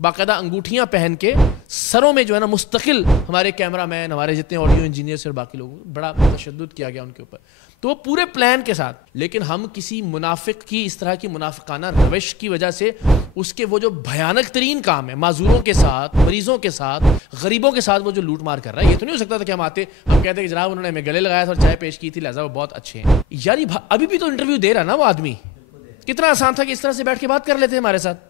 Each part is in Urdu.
باقاعدہ انگوٹھیاں پہن کے سروں میں جو ہے نا مستقل ہمارے کیمرہ مین, ہمارے جتنے آڈیو انجینئرس اور باقی لوگوں بڑا تشدد کیا گیا ان کے اوپر, تو وہ پورے پلان کے ساتھ. لیکن ہم کسی منافق کی اس طرح کی منافقانہ روش کی وجہ سے اس کے وہ جو بھیانک ترین کام ہے معذوروں کے ساتھ, مریضوں کے ساتھ, غریبوں کے ساتھ وہ جو لوٹ مار کر رہا ہے, یہ تو نہیں ہو سکتا تھا کہ ہم آتے ہم کہتے کہ جناب انہوں نے ہمیں گلے لگایا تھا اور چائے پیش کی تھی لہٰذا وہ بہت اچھے ہیں. یار ابھی بھی تو انٹرویو دے رہا نا وہ آدمی, کتنا آسان تھا کہ اس طرح سے بیٹھ کے بات کر لیتے ہمارے ساتھ.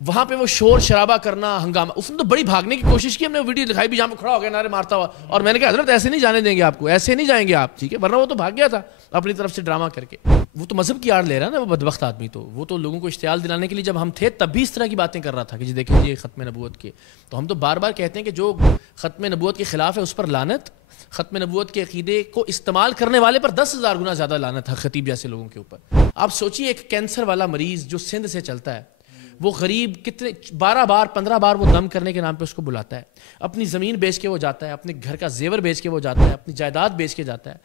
وہاں پہ وہ شور شرابہ کرنا, ہنگامہ, اس نے تو بڑی بھاگنے کی کوشش کی, ہم نے ویڈیو دکھائی بھی جہاں پہ کھڑا ہو گیا نعرے مارتا ہوا, اور میں نے کہا حضرت ایسے نہیں جانے دیں گے آپ کو, ایسے نہیں جائیں گے آپ, ٹھیک ہے, ورنہ وہ تو بھاگ گیا تھا اپنی طرف سے ڈرامہ کر کے. وہ تو مذہب کی آڑ لے رہا نا وہ بدبخت آدمی, تو وہ تو لوگوں کو اشتعال دلانے کے لیے جب ہم تھے تب بھی اس طرح کی باتیں کر رہا تھا کہ جی دیکھیں یہ ختم نبوت کے. تو ہم تو بار بار کہتے ہیں کہ جو ختم نبوت کے خلاف ہے اس پر لعنت, ختم نبوت کے عقیدے کو استعمال کرنے والے پر 10,000 گنا زیادہ لعنت ہے خطیب جیسے لوگوں کے اوپر. آپ سوچئے ایک کینسر والا مریض جو سندھ سے چلتا ہے, وہ غریب کتنے 12 بار 15 بار وہ دم کرنے کے نام پہ اس کو بلاتا ہے, اپنی زمین بیچ کے وہ جاتا ہے, اپنے گھر کا زیور بیچ کے وہ جاتا ہے, اپنی جائیداد بیچ کے جاتا ہے,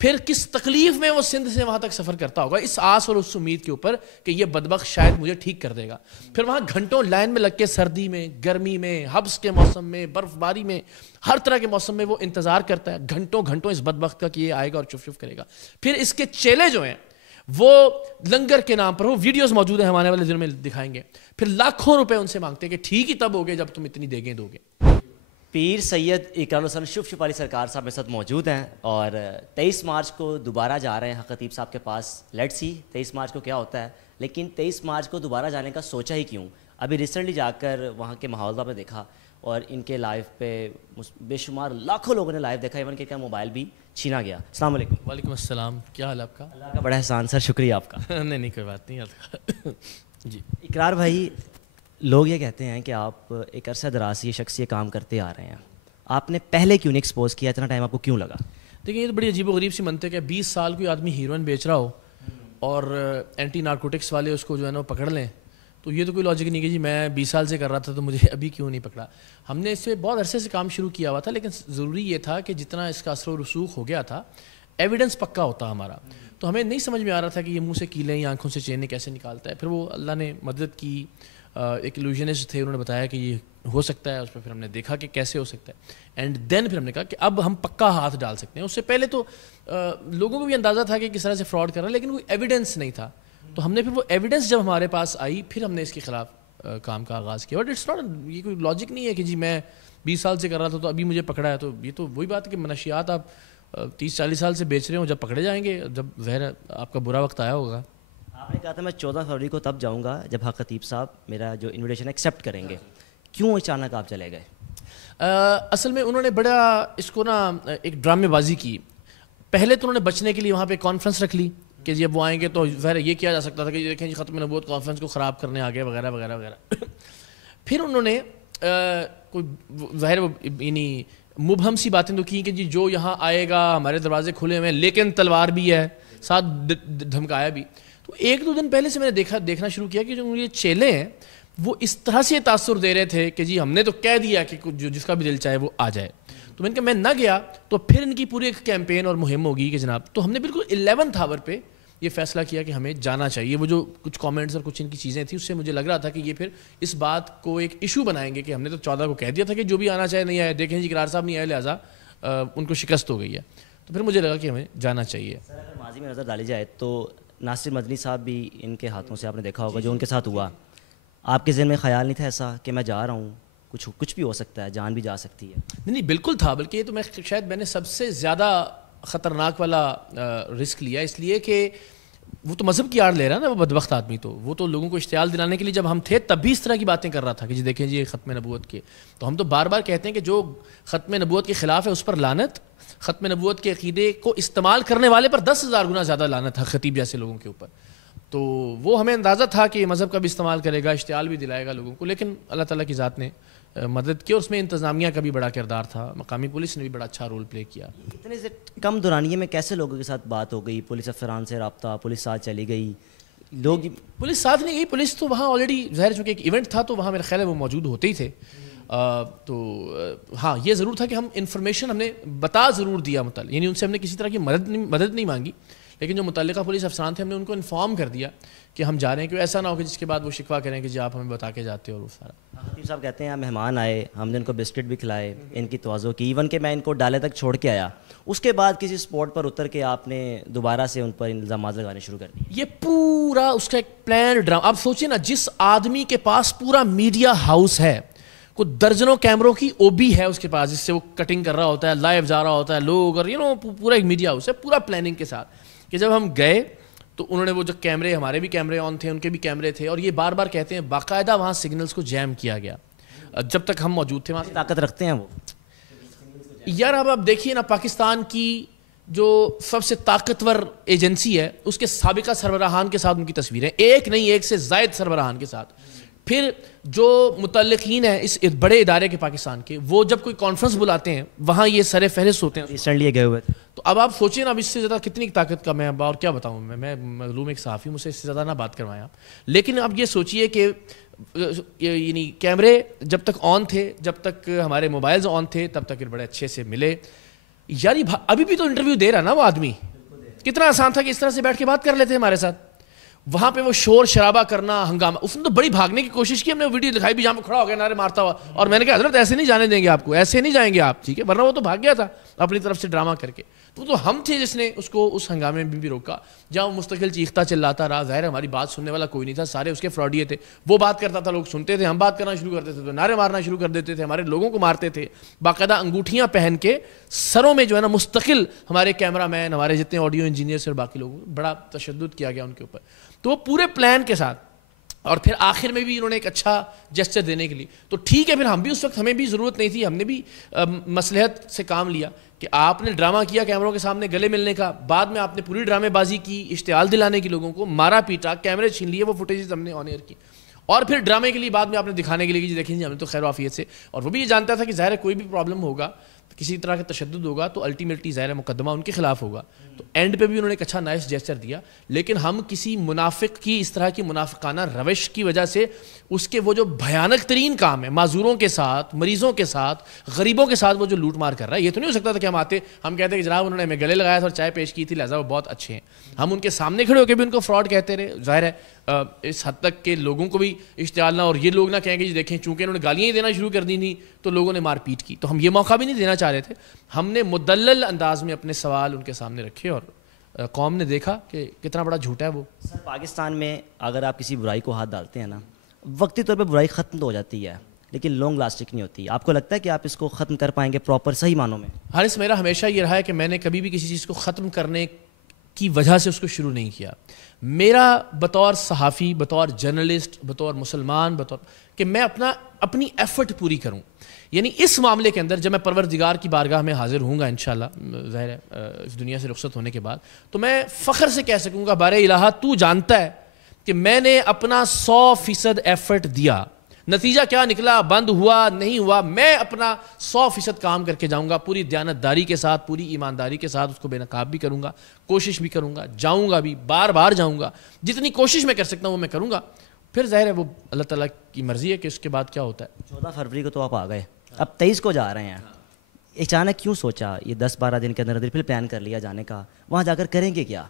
پھر کس تکلیف میں وہ سندھ سے وہاں تک سفر کرتا ہوگا اس آس اور اس امید کے اوپر کہ یہ بدبخت شاید مجھے ٹھیک کر دے گا. پھر وہاں گھنٹوں لائن میں لگ کے سردی میں, گرمی میں, حبس کے موسم میں, برف باری میں, ہر طرح کے موسم میں وہ انتظار کرتا ہے گھنٹوں گھنٹوں اس بدبخت کا کہ یہ آئے گا اور چف چف کرے گا. پھر اس کے چیلے جو ہیں وہ لنگر کے نام پر, وہ ویڈیوز موجود ہیں ہمارے والے دن میں دکھائیں گے, پھر لاکھوں روپے ان سے مانگتے ہیں کہ ٹھیک ہی تب ہوگے جب تم اتنی دیگیں دو گے. پیر سید اقرار الحسن شف شف علی سرکار صاحب میرے ساتھ موجود ہیں, اور 23 مارچ کو دوبارہ جا رہے ہیں خطیب صاحب کے پاس. لیٹس سی 23 مارچ کو کیا ہوتا ہے, لیکن 23 مارچ کو دوبارہ جانے کا سوچا ہی کیوں؟ ابھی ریسنٹلی جا کر وہاں کے ماحول میں دیکھا, اور ان کے لائیو پہ بے شمار لاکھوں لوگوں نے لائیو دیکھا, ایون کہ موبائل بھی چھینا گیا. السلام علیکم. وعلیکم السلام, کیا حال آپ کا؟ اللہ کا بڑا احسان سر, شکریہ آپ کا. نہیں کوئی بات نہیں. جی اقرار بھائی, لوگ یہ کہتے ہیں کہ آپ ایک عرصہ دراز سے یہ شخص یہ کام کرتے آ رہے ہیں, آپ نے پہلے کیوں نہیں ایکسپوز کیا, اتنا ٹائم آپ کو کیوں لگا؟ دیکھیں یہ تو بڑی عجیب و غریب سی منطق ہے, 20 سال کوئی آدمی ہیروئن بیچ رہا ہو اور اینٹی نارکوٹکس والے اس کو جو ہے نا پکڑ لیں, تو یہ تو کوئی لاجک نہیں کہ جی میں 20 سال سے کر رہا تھا تو مجھے ابھی کیوں نہیں پکڑا. ہم نے اس سے بہت عرصے سے کام شروع کیا ہوا تھا, لیکن ضروری یہ تھا کہ جتنا اس کا اثر و رسوخ ہو گیا تھا ایویڈنس پکا ہوتا ہمارا, تو ہمیں نہیں سمجھ میں آ رہا تھا کہ یہ منہ سے کیلیں یا آنکھوں سے چینیں کیسے نکالتا ہے. پھر وہ اللہ نے مدد کی, ایک ایلوژنسٹ تھے, انہوں نے بتایا کہ یہ ہو سکتا ہے, اس پہ پھر ہم نے دیکھا کہ کیسے ہو سکتا ہے, اینڈ دین پھر ہم نے کہا کہ اب ہم پکا ہاتھ ڈال سکتے ہیں. اس سے پہلے تو لوگوں کو بھی اندازہ تھا کہ کس طرح سے فراڈ کر رہا ہے, لیکن کوئی ایویڈنس نہیں تھا. تو ہم نے پھر وہ ایویڈنس جب ہمارے پاس آئی پھر ہم نے اس کے خلاف کام کا آغاز کیا. بٹ اٹس ناٹ, یہ کوئی لاجک نہیں ہے کہ جی میں 20 سال سے کر رہا تھا تو ابھی مجھے پکڑا ہے. تو یہ تو وہی بات ہے کہ منشیات آپ 30-40 سال سے بیچ رہے ہوں, جب پکڑے جائیں گے, جب ظاہر آپ کا برا وقت آیا ہوگا. آپ نے کہا تھا میں 14 فروری کو تب جاؤں گا جب حق خطیب صاحب میرا جو انویٹیشن ایکسیپٹ کریں گے, کیوں اچانک آپ چلے گئے؟ اصل میں انہوں نے بڑا اس کو نا ایک ڈرامے بازی کی. پہلے تو انہوں نے بچنے کے لیے وہاں پہ کانفرنس رکھ لی کہ جب وہ آئیں گے تو ظاہر یہ کیا جا سکتا تھا کہ دیکھیں جی ختم نبوت کانفرنس کو خراب کرنے آ گئے وغیرہ وغیرہ وغیرہ. پھر انہوں نے کوئی ظاہر یعنی مبہم سی باتیں تو کی کہ جی جو یہاں آئے گا ہمارے دروازے کھلے ہوئے ہیں, لیکن تلوار بھی ہے ساتھ, دھمکایا بھی. تو 1-2 دن پہلے سے میں نے دیکھنا شروع کیا کہ جو یہ چیلے ہیں وہ اس طرح سے تاثر دے رہے تھے کہ جی ہم نے تو کہہ دیا کہ جس کا بھی دل چاہے وہ آ جائے. تو میں نے کہا میں نہ گیا تو پھر ان کی پوری ایک کیمپین اور مہم ہوگی کہ جناب, تو ہم نے بالکل 11th آور پہ یہ فیصلہ کیا کہ ہمیں جانا چاہیے. وہ جو کچھ کامنٹس اور کچھ ان کی چیزیں تھیں اس سے مجھے لگ رہا تھا کہ یہ پھر اس بات کو ایک ایشو بنائیں گے کہ ہم نے تو 14 کو کہہ دیا تھا کہ جو بھی آنا چاہے نہیں آئے, دیکھیں جی اقرار صاحب نہیں آئے لہٰذا ان کو شکست ہو گئی ہے. تو پھر مجھے لگا کہ ہمیں جانا چاہیے. سر اگر ماضی میں نظر ڈالی جائے تو ناصر مدنی صاحب بھی ان کے ہاتھوں سے آپ نے دیکھا ہوگا جو ان کے ساتھ ہوا, آپ کے ذہن میں خیال نہیں تھا ایسا کہ میں جا رہا ہوں کچھ بھی ہو سکتا ہے, جان بھی جا سکتی ہے؟ نہیں بالکل تھا, بلکہ یہ تو میں نے سب سے زیادہ خطرناک والا رسک لیا, اس لیے کہ وہ تو مذہب کی آڑ لے رہا نا وہ بدبخت آدمی, تو وہ تو لوگوں کو اشتعال دلانے کے لیے جب ہم تھے تب بھی اس طرح کی باتیں کر رہا تھا کہ جی دیکھیں جی ختم نبوت کے. تو ہم تو بار بار کہتے ہیں کہ جو ختم نبوت کے خلاف ہے اس پر لعنت, ختم نبوت کے عقیدے کو استعمال کرنے والے پر 10,000 گنا زیادہ لعنت ہے خطیب جیسے لوگوں کے اوپر. تو وہ ہمیں اندازہ تھا کہ یہ مذہب کا بھی استعمال کرے گا, اشتعال بھی دلائے گا لوگوں کو, لیکن اللہ تعالیٰ کی ذات نے مدد کی, اور اس میں انتظامیہ کا بھی بڑا کردار تھا, مقامی پولیس نے بھی بڑا اچھا رول پلے کیا. اتنے سے کم دورانیے میں کیسے لوگوں کے ساتھ بات ہو گئی, پولیس افسران سے رابطہ, پولیس ساتھ چلی گئی؟ لوگ پولیس ساتھ نہیں گئی, پولیس تو وہاں آلریڈی ظاہر چونکہ ایک ایونٹ تھا تو وہاں میرا خیال ہے وہ موجود ہوتے ہی تھے. تو ہاں یہ ضرور تھا کہ ہم انفارمیشن ہم نے بتا ضرور دیا یعنی ان سے ہم نے کسی طرح کی مدد نہیں مانگی, لیکن جو متعلقہ پولیس افسران تھے ہم نے ان کو انفارم کر دیا کہ ہم جا رہے ہیں, کہ ایسا نہ ہو کہ جس کے بعد وہ شکوہ کریں کہ جی آپ ہمیں بتا کے جاتے ہو. اور وہ سارا خطیب صاحب کہتے ہیں مہمان آئے, ہم نے ان کو بسکٹ بھی کھلائے, ان کی توازو کی, ایون کہ میں ان کو ڈالے تک چھوڑ کے آیا, اس کے بعد کسی اسپاٹ پر اتر کے آپ نے دوبارہ سے ان پر الزامات لگانے شروع کر دیے. یہ پورا اس کا ایک پلان ڈرامہ. آپ سوچیں نا, جس آدمی کے پاس پورا میڈیا ہاؤس ہے, کوئی درجنوں کیمروں کی او بی ہے اس کے پاس, جس سے وہ کٹنگ کر رہا ہوتا ہے, لائیو جا رہا ہوتا ہے لوگ, اور پورا ایک میڈیا ہاؤس ہے پورا پلاننگ کے ساتھ. کہ جب ہم گئے تو انہوں نے وہ جو کیمرے, ہمارے بھی کیمرے آن تھے, ان کے بھی کیمرے تھے, اور یہ بار بار کہتے ہیں باقاعدہ وہاں سگنلز کو جیم کیا گیا جب تک ہم موجود تھے. وہاں طاقت رکھتے ہیں وہ یار. اب آپ دیکھیے نا, پاکستان کی جو سب سے طاقتور ایجنسی ہے, اس کے سابقہ سربراہان کے ساتھ ان کی تصویریں, ایک نہیں ایک سے زائد سربراہان کے ساتھ. پھر جو متعلقین ہیں اس بڑے ادارے کے پاکستان کے, وہ جب کوئی کانفرنس بلاتے ہیں وہاں یہ سر فہرست ہوتے ہیں. ریسنٹلی گئے ہوئے تھے. تو اب آپ سوچیں نا, اب اس سے زیادہ کتنی طاقت کا میں اور کیا بتاؤں, میں مظلوم ایک صحافی, مجھ سے اس سے زیادہ نہ بات کروائیں آپ. لیکن اب یہ سوچئے کہ یعنی کیمرے جب تک آن تھے, جب تک ہمارے موبائلز آن تھے, تب تک بڑے اچھے سے ملے. یار ابھی بھی تو انٹرویو دے رہا نا وہ آدمی, کتنا آسان تھا کہ اس طرح سے بیٹھ کے بات کر لیتے ہمارے ساتھ. وہاں پہ وہ شور شرابہ کرنا, ہنگامہ, اس نے تو بڑی بھاگنے کی کوشش کی, ہم نے ویڈیو دکھائی بھی جہاں پہ کھڑا ہو گیا نعرے مارتا ہوا, اور میں نے کہا حضرت ایسے نہیں جانے دیں گے آپ کو, ایسے نہیں جائیں گے آپ, ٹھیک ہے, ورنہ وہ تو بھاگ گیا تھا اپنی طرف سے ڈرامہ کر کے. تو ہم تھے جس نے اس کو اس ہنگامے میں بھی روکا, جہاں وہ مستقل چیختا چلاتا رہا. ظاہر ہماری بات سننے والا کوئی نہیں تھا, سارے اس کے فراڈیے تھے. وہ بات کرتا تھا, لوگ سنتے تھے, ہم بات کرنا شروع کرتے تھے تو نعرے مارنا شروع کر دیتے تھے, ہمارے لوگوں کو مارتے تھے, باقاعدہ انگوٹھیاں پہن کے سروں میں جو ہے نا مستقل. ہمارے کیمرہ مین, ہمارے جتنے آڈیو انجینئرس اور باقی لوگوں, بڑا تشدد کیا گیا ان کے اوپر. تو وہ پورے پلان کے ساتھ, اور پھر آخر میں بھی انہوں نے ایک اچھا جسچر دینے کے لیے, تو ٹھیک ہے, پھر ہم بھی اس وقت, ہمیں بھی ضرورت نہیں تھی, ہم نے بھی مصلحت سے کام لیا کہ آپ نے ڈرامہ کیا کیمروں کے سامنے گلے ملنے کا, بعد میں آپ نے پوری ڈرامے بازی کی, اشتعال دلانے کی, لوگوں کو مارا پیٹا, کیمرے چھین لیے, وہ فوٹیجز ہم نے آن ایئر کی, اور پھر ڈرامے کے لیے بعد میں آپ نے دکھانے کے لیے کہ دیکھیں جی ہم نے تو خیر و عافیت سے. اور وہ بھی یہ جانتا تھا کہ ظاہر ہے کوئی بھی پرابلم ہوگا, کسی طرح کا تشدد ہوگا, تو الٹیمیٹلی ظاہر ہے مقدمہ ان کے خلاف ہوگا. تو اینڈ پہ بھی انہوں نے ایک اچھا نائس جیسچر دیا. لیکن ہم کسی منافق کی اس طرح کی منافقانہ روش کی وجہ سے اس کے وہ جو بھیانک ترین کام ہے, معذوروں کے ساتھ, مریضوں کے ساتھ, غریبوں کے ساتھ وہ جو لوٹ مار کر رہا ہے, یہ تو نہیں ہو سکتا تھا کہ ہم آتے, ہم کہتے کہ جناب انہوں نے ہمیں گلے لگایا تھا اور چائے پیش کی تھی, لہٰذا وہ بہت اچھے ہیں. ہم ان کے سامنے کھڑے ہو کے بھی ان کو فراڈ کہتے رہے. ظاہر ہے اس حد تک کہ لوگوں کو بھی اشتعال نہ, اور یہ لوگ نہ کہیں گے جی دیکھیں چونکہ انہوں نے گالیاں ہی دینا شروع کر دی تھیں تو لوگوں نے مار پیٹ کی. تو ہم یہ موقع بھی نہیں دینا چاہ رہے تھے. ہم نے مدلل انداز میں اپنے سوال ان کے سامنے رکھے, اور قوم نے دیکھا کہ کتنا بڑا جھوٹا ہے وہ. سر پاکستان میں اگر آپ کسی برائی کو ہاتھ ڈالتے ہیں نا, وقتی طور پہ برائی ختم تو ہو جاتی ہے, لیکن لانگ لاسٹنگ نہیں ہوتی. آپ کو لگتا ہے کہ آپ اس کو ختم کر پائیں گے پراپر صحیح معنوں میں؟ حارث, میرا ہمیشہ یہ رہا ہے کہ میں نے کبھی بھی کسی چیز کو ختم کرنے کی وجہ سے اس کو شروع نہیں کیا. میرا بطور صحافی, بطور جرنلسٹ, بطور مسلمان, بطور کہ میں اپنی ایفرٹ پوری کروں. یعنی اس معاملے کے اندر جب میں پروردگار کی بارگاہ میں حاضر ہوں گا انشاءاللہ, ظاہر ہے اس دنیا سے رخصت ہونے کے بعد, تو میں فخر سے کہہ سکوں گا بار الہ تو جانتا ہے کہ میں نے اپنا 100% ایفرٹ دیا. نتیجہ کیا نکلا, بند ہوا نہیں ہوا, میں اپنا 100% کام کر کے جاؤں گا, پوری دیانتداری کے ساتھ, پوری ایمانداری کے ساتھ اس کو بے نقاب بھی کروں گا, کوشش بھی کروں گا, جاؤں گا بھی, بار بار جاؤں گا, جتنی کوشش میں کر سکتا ہوں وہ میں کروں گا. پھر ظاہر ہے وہ اللہ تعالیٰ کی مرضی ہے کہ اس کے بعد کیا ہوتا ہے. 14 فروری کو تو آپ آ گئے, اب 23 کو جا رہے ہیں. اچانک کیوں سوچا یہ 10-12 دن کے اندر پھر پلان کر لیا جانے کا, وہاں جا کر کریں گے کیا؟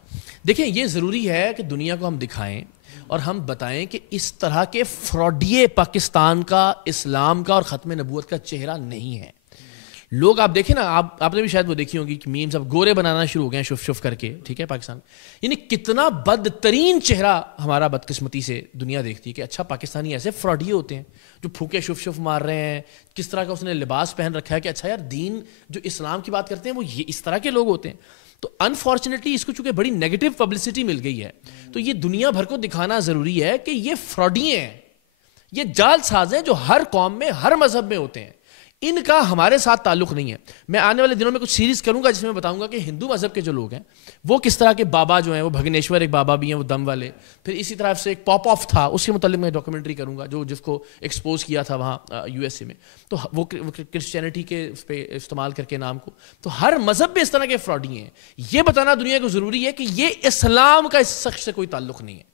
دیکھیں یہ ضروری ہے کہ دنیا کو ہم دکھائیں اور ہم بتائیں کہ اس طرح کے فراڈیے پاکستان کا, اسلام کا اور ختم نبوت کا چہرہ نہیں ہے. لوگ آپ دیکھیں نا, آپ نے بھی شاید وہ دیکھی ہوگی کہ میمز اب گورے بنانا شروع ہو گئے ہیں شف شف کر کے, ٹھیک ہے, پاکستان. یعنی کتنا بدترین چہرہ ہمارا بدقسمتی سے دنیا دیکھتی ہے کہ اچھا پاکستانی ایسے فراڈیے ہوتے ہیں جو پھوکے شف شف مار رہے ہیں, کس طرح کا اس نے لباس پہن رکھا ہے کہ اچھا یار دین جو اسلام کی بات کرتے ہیں وہ یہ اس طرح کے لوگ ہوتے ہیں. تو انفارچونیٹلی اس کو چونکہ بڑی نیگیٹو پبلسٹی مل گئی ہے, تو یہ دنیا بھر کو دکھانا ضروری ہے کہ یہ فراڈیے ہیں, یہ جال ساز ہیں جو ہر قوم میں, ہر مذہب میں ہوتے ہیں. ان کا ہمارے ساتھ تعلق نہیں ہے. میں آنے والے دنوں میں کچھ سیریز کروں گا جس میں بتاؤں گا کہ ہندو مذہب کے جو لوگ ہیں وہ کس طرح کے بابا جو ہیں, وہ بھگنیشور ایک بابا بھی ہیں, وہ دم والے. پھر اسی طرح سے ایک پاپ آف تھا, اس کے متعلق میں ڈاکومنٹری کروں گا جس کو ایکسپوز کیا تھا وہاں USA میں. تو وہ کرسچینٹی کے اس پہ استعمال کر کے نام کو, تو ہر مذہب میں اس طرح کے فراڈی ہیں. یہ بتانا دنیا کو ضروری ہے کہ یہ اسلام کا اس شخص سے کوئی تعلق نہیں ہے.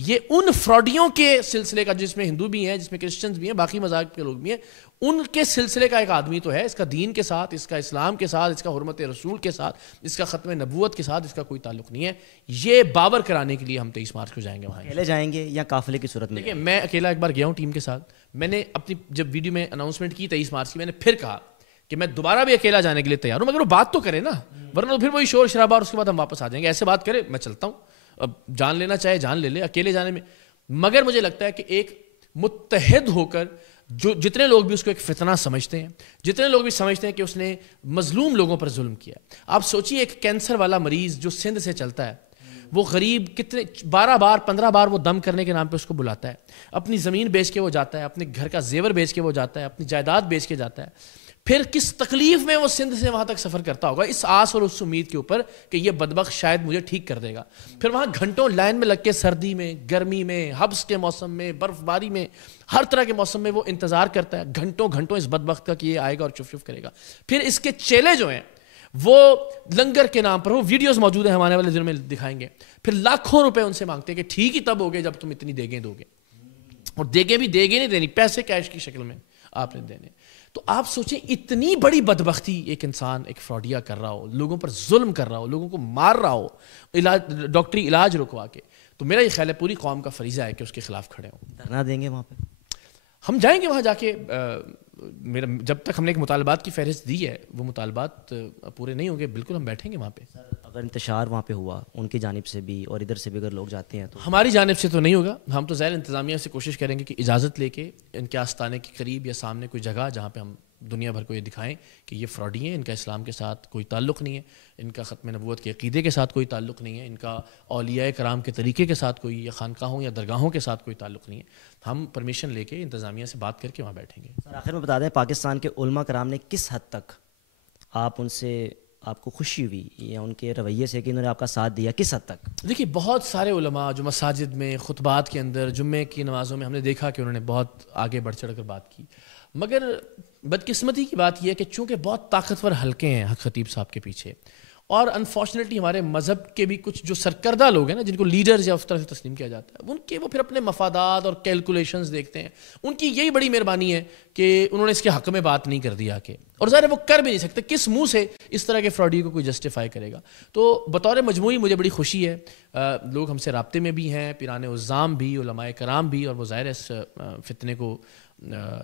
یہ ان فراڈیوں کے سلسلے کا، جس میں ہندو بھی ہیں، جس میں کرسچنز بھی ہیں، باقی مذاہب کے لوگ بھی ہیں، ان کے سلسلے کا ایک آدمی تو ہے. اس کا دین کے ساتھ، اس کا اسلام کے ساتھ، اس کا حرمت رسول کے ساتھ، اس کا ختم نبوت کے ساتھ اس کا کوئی تعلق نہیں ہے. یہ باور کرانے کے لیے ہم 23 مارچ کو جائیں گے وہاں. اکیلے جائیں گے یا قافلے کی صورت میں؟ دیکھیں، میں اکیلا ایک بار گیا ہوں ٹیم کے ساتھ. میں نے اپنی جب ویڈیو میں اناؤنسمنٹ کی 23 مارچ کی، میں نے پھر کہا کہ میں دوبارہ بھی اکیلا جانے کے لیے تیار ہوں، مگر وہ بات تو کرے نا، ورنہ پھر وہی شور شرابہ اور اس کے بعد ہم واپس آ جائیں گے. ایسے بات کرے میں چلتا ہوں، اب جان لینا چاہے جان لے لے اکیلے جانے میں. مگر مجھے لگتا ہے کہ ایک متحد ہو کر، جو جتنے لوگ بھی اس کو ایک فتنہ سمجھتے ہیں، جتنے لوگ بھی سمجھتے ہیں کہ اس نے مظلوم لوگوں پر ظلم کیا. آپ سوچیے ایک کینسر والا مریض جو سندھ سے چلتا ہے، وہ غریب کتنے 12 بار 15 بار وہ دم کرنے کے نام پہ اس کو بلاتا ہے، اپنی زمین بیچ کے وہ جاتا ہے، اپنے گھر کا زیور بیچ کے وہ جاتا ہے، اپنی جائیداد بیچ کے جاتا ہے. پھر کس تکلیف میں وہ سندھ سے وہاں تک سفر کرتا ہوگا، اس آس اور اس امید کے اوپر کہ یہ بدبخت شاید مجھے ٹھیک کر دے گا. پھر وہاں گھنٹوں لائن میں لگ کے، سردی میں، گرمی میں، حبس کے موسم میں، برف باری میں، ہر طرح کے موسم میں وہ انتظار کرتا ہے گھنٹوں گھنٹوں اس بدبخت کا کہ یہ آئے گا اور چف چف کرے گا. پھر اس کے چیلے جو ہیں وہ لنگر کے نام پر، وہ ویڈیوز موجود ہیں، ہمارے والے دن میں دکھائیں گے، پھر لاکھوں روپے ان سے مانگتے ہیں کہ ٹھیک ہی تب ہوگے جب تم اتنی دیگیں دو گے. اور دیگیں بھی دیگیں نہیں دینی، پیسے کیش کی شکل میں آپ نے دینے. تو آپ سوچیں اتنی بڑی بدبختی ایک انسان، ایک فراڈیا کر رہا ہو، لوگوں پر ظلم کر رہا ہو، لوگوں کو مار رہا ہو، ڈاکٹری علاج رکوا کے. تو میرا یہ خیال ہے پوری قوم کا فریضہ ہے کہ اس کے خلاف کھڑے ہوں. دھرنا دیں گے وہاں پہ؟ ہم جائیں گے وہاں جا کے. میرا جب تک ہم نے ایک مطالبات کی فہرست دی ہے، وہ مطالبات پورے نہیں ہوں گے، بالکل ہم بیٹھیں گے وہاں پہ. اگر انتشار وہاں پہ ہوا ان کی جانب سے بھی اور ادھر سے بھی اگر لوگ جاتے ہیں تو؟ ہماری جانب سے تو نہیں ہوگا. ہم تو ظاہر انتظامیہ سے کوشش کریں گے کہ اجازت لے کے ان کے آستانے کے قریب یا سامنے کوئی جگہ جہاں پہ ہم دنیا بھر کو یہ دکھائیں کہ یہ فراڈی ہیں، ان کا اسلام کے ساتھ کوئی تعلق نہیں ہے، ان کا ختم نبوت کے عقیدے کے ساتھ کوئی تعلق نہیں ہے، ان کا اولیاء کرام کے طریقے کے ساتھ کوئی، یا خانقاہوں یا درگاہوں کے ساتھ کوئی تعلق نہیں ہے. ہم پرمیشن لے کے انتظامیہ سے بات کر کے وہاں بیٹھیں گے. سر آخر میں بتا دیں، پاکستان کے علماء کرام نے کس حد تک آپ ان سے، آپ کو خوشی ہوئی یا ان کے رویے سے کہ انہوں نے آپ کا ساتھ دیا، کس حد تک؟ دیکھیے، بہت سارے علماء جو مساجد میں، خطبات کے اندر، جمعے کی نمازوں میں ہم نے دیکھا کہ انہوں نے بہت آگے بڑھ چڑھ کر بات کی. مگر بدقسمتی کی بات یہ ہے کہ چونکہ بہت طاقتور حلقے ہیں حق خطیب صاحب کے پیچھے، اور انفارچونیٹلی ہمارے مذہب کے بھی کچھ جو سرکردہ لوگ ہیں نا، جن کو لیڈرز یا اس طرح سے تسلیم کیا جاتا ہے، وہ پھر اپنے مفادات اور کیلکولیشنز دیکھتے ہیں. ان کی یہی بڑی مہربانی ہے کہ انہوں نے اس کے حق میں بات نہیں کر دیا کہ، اور ظاہر ہے وہ کر بھی نہیں سکتے، کس منہ سے اس طرح کے فراڈی کو کوئی جسٹیفائی کرے گا. تو بطور مجموعی مجھے بڑی خوشی ہے، لوگ ہم سے رابطے میں بھی ہیں، پیران عظام بھی، علماء کرام بھی، اور وہ ظاہر ہے اس فتنے کو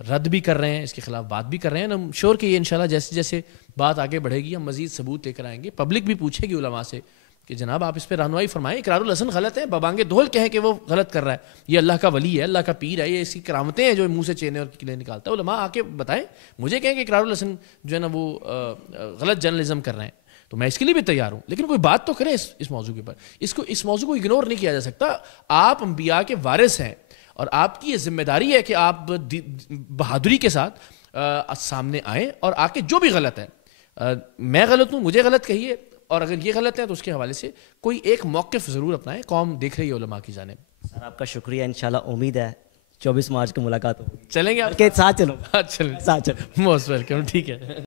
رد بھی کر رہے ہیں، اس کے خلاف بات بھی کر رہے ہیں. ہم شور کہ یہ انشاءاللہ جیسے جیسے بات آگے بڑھے گی ہم مزید ثبوت لے کر آئیں گے. پبلک بھی پوچھے گی علماء سے کہ جناب آپ اس پہ رہنمائی فرمائیں، اقرار الحسن غلط ہے، ببانگے دھول کہیں کہ وہ غلط کر رہا ہے، یہ اللہ کا ولی ہے، اللہ کا پیر ہے، یہ اس کی کرامتیں ہیں جو منہ سے چینے اور کلے نکالتا ہے. علماء آ کے بتائیں، مجھے کہیں کہ اقرار الحسن جو ہے نا وہ غلط جرنلزم کر رہے ہیں، تو میں اس کے لیے بھی تیار ہوں. لیکن کوئی بات تو کریں اس موضوع کے اوپر. اس موضوع کو اگنور نہیں کیا جا سکتا. آپ انبیاء کے وارث ہیں، اور آپ کی یہ ذمہ داری ہے کہ آپ بہادری کے ساتھ سامنے آئیں اور آ کے جو بھی غلط ہے، میں غلط ہوں مجھے غلط کہیے، اور اگر یہ غلط ہے تو اس کے حوالے سے کوئی ایک موقف ضرور اپنائیں. قوم دیکھ رہی ہے علماء کی جانب. سر آپ کا شکریہ، انشاءاللہ امید ہے 24 مارچ کو ملاقات ہوگی. چلیں گے آپ کے ساتھ چلو. چلیں، ساتھ چلو. Most welcome. ٹھیک ہے.